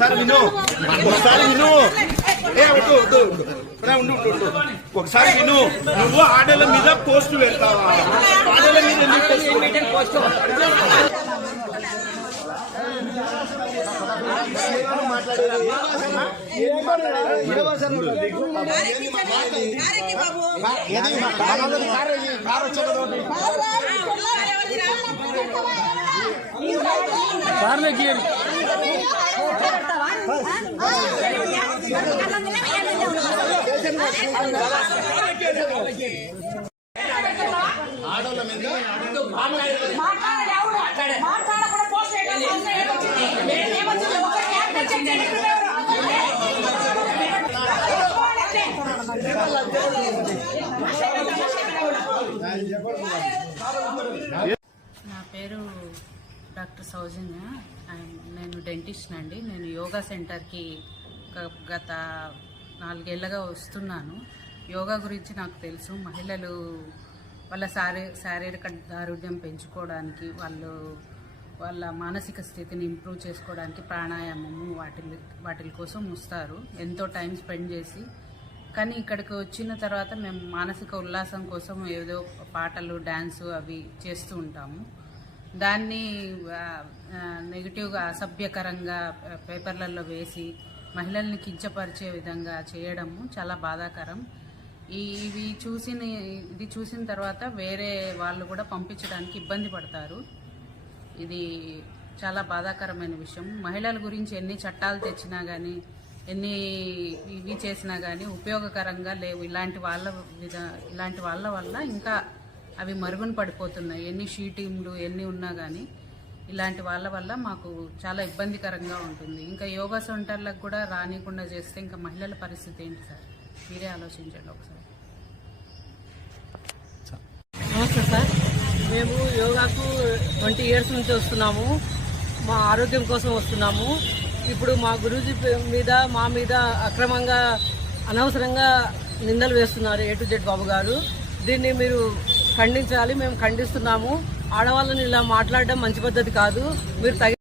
ఒకసారి విను. ఒకసారి విను. ఏ ఉండు ఉండు ఉండు. రా, ఉండు ఉండు ఉండు. ఒకసారి విను. నువ్వు ఆడల మీద పోస్ట్ పెడతావా? ఆడల మీద ఎందుకు పోస్ట్ మాట్లాడకుండా పోస్ట్ డాక్టర్ సౌజన్య. నేను డెంటిస్ట్ అండి. నేను యోగా సెంటర్కి గత నాలుగేళ్ళుగా వస్తున్నాను. యోగా గురించి నాకు తెలుసు. మహిళలు వాళ్ళ శారీ శారీరక దారుఢ్యం పెంచుకోవడానికి వాళ్ళు వాళ్ళ మానసిక స్థితిని ఇంప్రూవ్ చేసుకోవడానికి ప్రాణాయామము వాటి వాటి కోసం వస్తారు. ఎంతో టైం స్పెండ్ చేసి. కానీ ఇక్కడికి వచ్చిన తర్వాత మేము మానసిక ఉల్లాసం కోసం ఏదో పాటలు డ్యాన్సు అవి చేస్తూ ఉంటాము. దాన్ని నెగిటివ్గా అసభ్యకరంగా పేపర్లలో వేసి మహిళల్ని కించపరిచే విధంగా చేయడము చాలా బాధాకరం. ఈ ఇవి చూసిన ఇది చూసిన తర్వాత వేరే వాళ్ళు కూడా పంపించడానికి ఇబ్బంది పడతారు. ఇది చాలా బాధాకరమైన విషయం. మహిళల గురించి ఎన్ని చట్టాలు తెచ్చినా కానీ ఎన్ని ఇవి చేసినా కానీ ఉపయోగకరంగా లేవు. ఇలాంటి వాళ్ళ విధ ఇలాంటి వాళ్ళ వల్ల ఇంకా అవి మరుగున పడిపోతున్నాయి. ఎన్ని షీ టీంలు ఎన్ని ఉన్నా కానీ ఇలాంటి వాళ్ళ వల్ల మాకు చాలా ఇబ్బందికరంగా ఉంటుంది. ఇంకా యోగా సెంటర్లకు కూడా రానికుండా చేస్తే ఇంకా మహిళల పరిస్థితి ఏంటి సార్? మీరే ఆలోచించండి ఒకసారి. నమస్తే సార్. మేము యోగాకు ట్వంటీ ఇయర్స్ నుంచి వస్తున్నాము. మా ఆరోగ్యం కోసం వస్తున్నాము. ఇప్పుడు మా గురూజీ మీద మా మీద అక్రమంగా అనవసరంగా నిందలు వేస్తున్నారు ఏ టు జెడ్ బాబు గారు. దీన్ని మీరు ఖండించాలి మేము ఖండిస్తున్నాము. ఆడవాళ్ళని ఇలా మాట్లాడడం మంచి పద్ధతి కాదు. మీరు తగి